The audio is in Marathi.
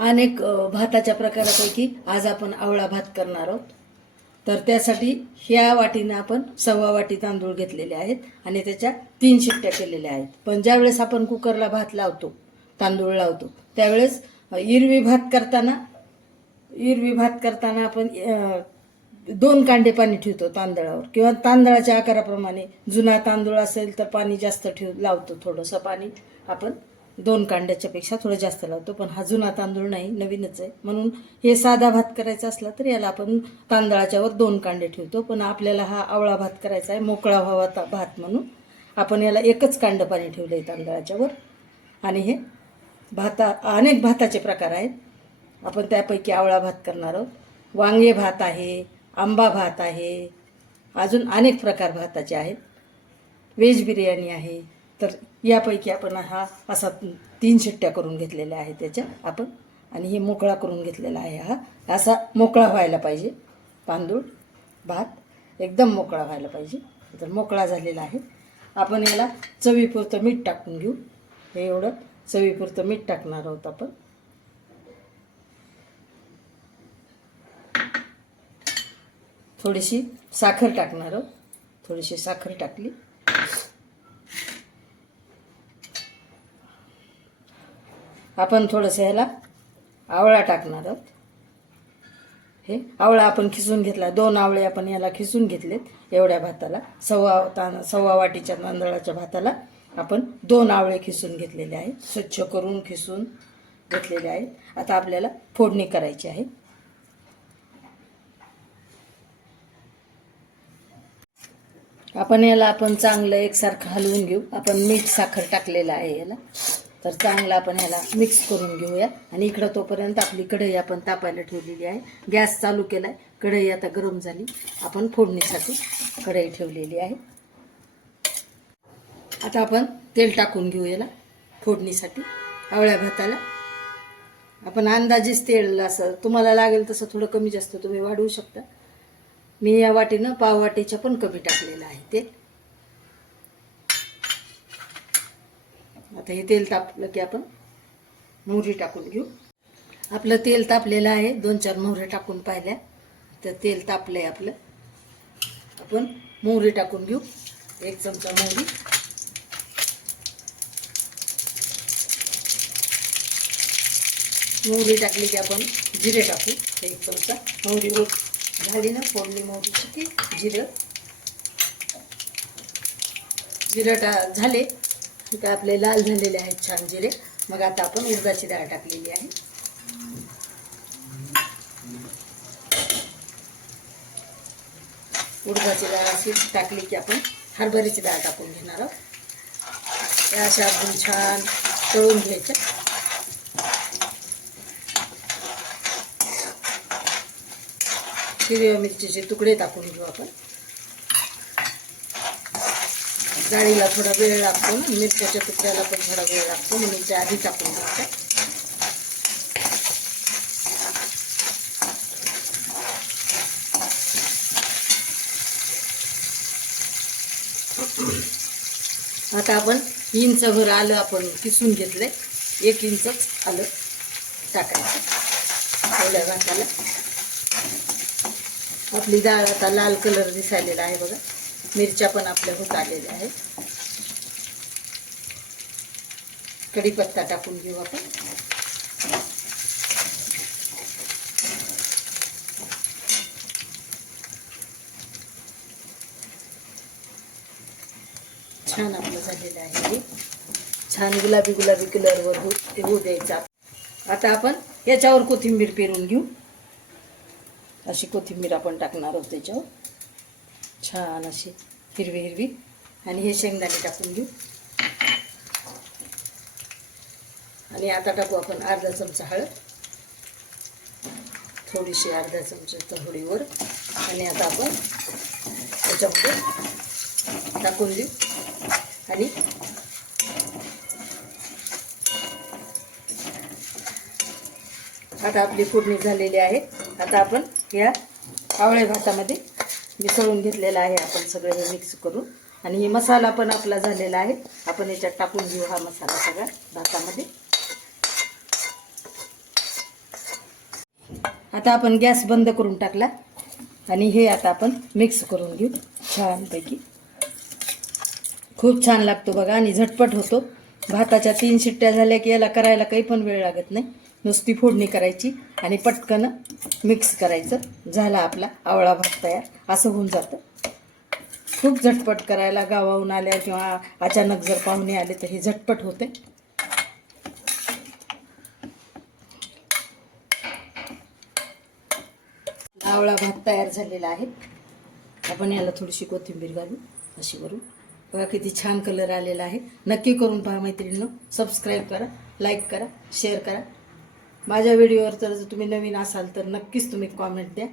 अनेक भाताच्या प्रकारापैकी आज आपण आवळा भात करणार आहोत. तर त्यासाठी ह्या वाटीनं आपण सव्वा वाटी तांदूळ घेतलेले आहेत आणि त्याच्या तीन शिट्ट्या केलेल्या आहेत. पण ज्यावेळेस आपण कुकरला भात लावतो तांदूळ लावतो त्यावेळेस इरवी भात करताना इरवी भात करताना आपण दोन कांडे पाणी ठेवतो तांदळावर किंवा तांदळाच्या आकाराप्रमाणे. जुना तांदूळ असेल तर पाणी जास्त ठेव लावतो थोडंसं पाणी आपण. दोन कांड्याच्यापेक्षा थोडं जास्त लावतो पण हा जुना तांदूळ नाही नवीनच आहे. म्हणून हे साधा भात करायचा असला तर याला आपण तांदळाच्यावर दोन कांडे ठेवतो पण आपल्याला हा आवळा भात करायचा आहे मोकळा व्हावा भात म्हणून. आपण याला एकच कांड पाणी ठेवलं आहे तांदळाच्यावर आणि हे भाता अनेक भाताचे प्रकार आहेत. आपण त्यापैकी आवळा भात करणार आहोत. वांगे भात आहे आंबा भात आहे अजून अनेक प्रकार भाताचे आहेत. व्हेज बिर्याणी आहे तर यापैकी आपण हा असा तीन शिट्ट्या करून घेतलेल्या आहेत त्याच्या आपण. आणि हे मोकळा करून घेतलेला आहे हा. असा मोकळा व्हायला पाहिजे. तांदूळ भात एकदम मोकळा व्हायला पाहिजे. तर मोकळा झालेला आहे. आपण याला चवीपुरतं मीठ टाकून घेऊ. हे एवढं चवीपुरतं मीठ टाकणार आहोत आपण. थोडीशी साखर टाकणार आहोत. थोडीशी साखर टाकली. आपण थोडंसं ह्याला आवळा टाकणार आहोत. हे आवळा आपण खिसून घेतला. दोन आवळे आपण याला खिसून घेतलेत एवढ्या भाताला. सव्वा तां सव्वा वाटीच्या तांदळाच्या भाताला आपण दोन आवळे खिसून घेतलेले आहेत. स्वच्छ करून खिसून घेतलेले आहेत. आता आपल्याला फोडणी करायची आहे. आपण याला आपण चांगलं एकसारखं हलवून घेऊ. आपण मीठ साखर टाकलेलं आहे याला. तर चांगला आपण ह्याला मिक्स करून घेऊया. आणि इकडं तोपर्यंत आपली कढई आपण तापायला ठेवलेली आहे. गॅस चालू केला आहे कढई आता गरम झाली. आपण फोडणीसाठी कढई ठेवलेली आहे. आता आपण तेल टाकून घेऊ याला फोडणीसाठी आवळ्या भाताला. आपण अंदाजेच तेल असं तुम्हाला लागेल तसं थोडं कमी जास्त तुम्ही वाढवू शकता. मी या वाटीनं पाव वाटीच्या पण कमी टाकलेलं आहे ते आता हे तेल तापलं की आपण मोहरी टाकून घेऊ. आपलं तेल तापलेलं आहे दोन चार मोहऱ्या टाकून पाहिल्या. तर तेल तापलं आहे आपलं. आपण मोहरी टाकून घेऊ. एक चमचा मोहरी. मोहरी टाकली की आपण जिरे टाकू. एक चमचा मोहरी वर झाली ना फोडणी मोहरीची की जिरं. जिरं टा झाले. इथे काय आपले लाल झालेले आहेत छान जिरे मग आता आपण उडदाची डाळ टाकलेली आहे. उडदाची डाळ अशी टाकली की आपण हरभऱ्याची डाळ टाकून घेणार आहोत. त्या अशा आपण छान तळून घ्यायच्या हिरव्या मिरचीचे तुकडे टाकून घेऊ आपण. डाळीला थोडा वेळ लागतो ना मिरच्याच्या तुकड्याला पण थोडा वेळ लागतो म्हणून ते आधी टाकून घ्यायच्या. आता आपण इंचभर आलं आपण किसून घेतलंय. एक इंचच आलं टाकायचं. पहिल्या भाताला आपली डाळ आता लाल कलर दिसायलेला आहे बघा. मिरच्या पण आपल्या होत आलेल्या आहेत. कढीपत्ता टाकून घेऊ आपण. छान आपलं झालेलं आहे हे. छान गुलाबी गुलाबी कलरवर हो ते होऊ द्यायचं आता आपण याच्यावर कोथिंबीर पेरून घेऊ. अशी कोथिंबीर आपण टाकणार आहोत त्याच्यावर. छान अशी हिरवी हिरवी. आणि हे शेंगदाणे टाकून घेऊ. आणि आता टाकू आपण अर्धा चमचा हळद. थोडीशी अर्धा चमचा थोडीवर आणि आता आपण त्याच्यामध्ये टाकून देऊ. आणि आता आपली फोडणी झालेली आहे. आता आपण या आवळे भातामध्ये मिसळून घेतलेलं आहे आपण सगळं हे मिक्स करून. आणि हे मसाला पण आपला झालेला आहे. आपण याच्यात टाकून घेऊ हा मसाला सगळा भातामध्ये. आता आपण गॅस बंद करून टाकला. आणि हे आता आपण मिक्स करून घेऊ छानपैकी. खूप छान लागतो बघा आणि झटपट होतो. भाताच्या तीन शिट्ट्या झाल्या की याला करायला काही पण वेळ लागत नाही. नुसती फोडणी करायची आणि पटकन मिक्स करायचं. झाला आपला आवळा भात तयार. असं होऊन जातं. खूप झटपट करायला गावाहून आल्या किंवा अचानक जर पाहुणे आले तर हे झटपट होते. आवळा भात तयार झालेला आहे. आपण याला थोडीशी कोथिंबीर घालू अशी वरून. बघा किती छान कलर आलेला आहे. नक्की करून पहा मैत्रिणीनं. सबस्क्राईब करा लाईक करा शेअर करा. माझ्या व्हिडिओवर जर तुम्ही नवीन असाल तर नक्कीच तुम्ही कॉमेंट द्या.